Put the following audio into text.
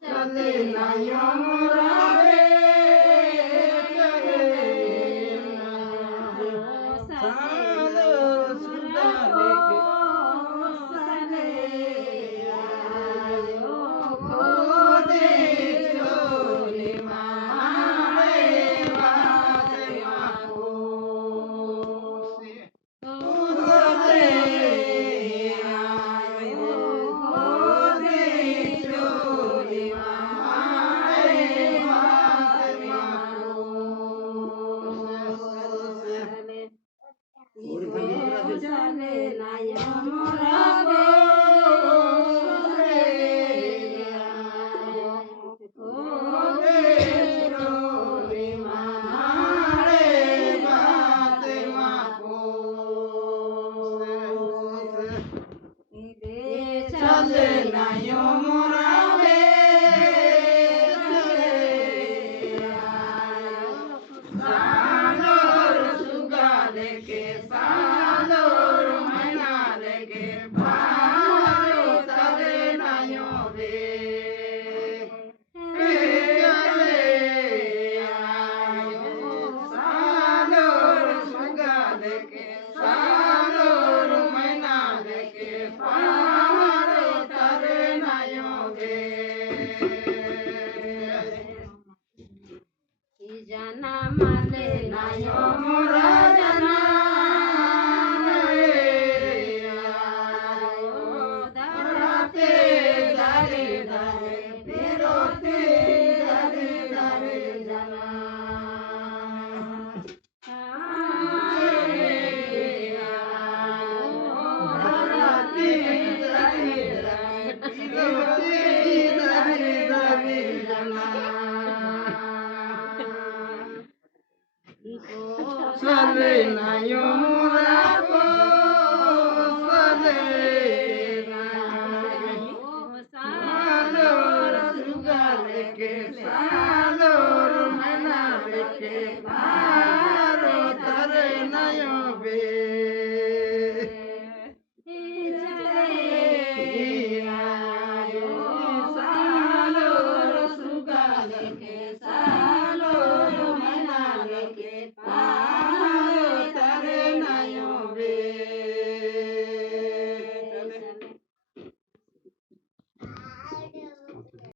চলে নাই মোরাবে চলে সালো সুদা লেকে সালে আয়ো খোদে চলে মারে বাতে মাকো তুদে আয়ো খোদে চলে মারে বাতে মাকো চলে নাই মোরা গো চলে চলে মারে বাতে মাকো চলে নাই মোরা বে চলে সালোর সুগা লেকে সালোর মাইনা লেকে পালো চলে নাই বে চলে সালোর সুগা লেকে সালোর মাইনা লেকে পালো চলে নাই বে জানা মালে নাই মোরা জানা দাঁড়াতে দাঁড়ে দাঁড়ে বেরোতে দাঁড়ে দাঁড়ে জানা দাঁড়াতে দাঁড়ে দাঁড়ে বেরোতে দাঁড়ে দাঁড়ে জানা চলে নাই মোরা গো চলে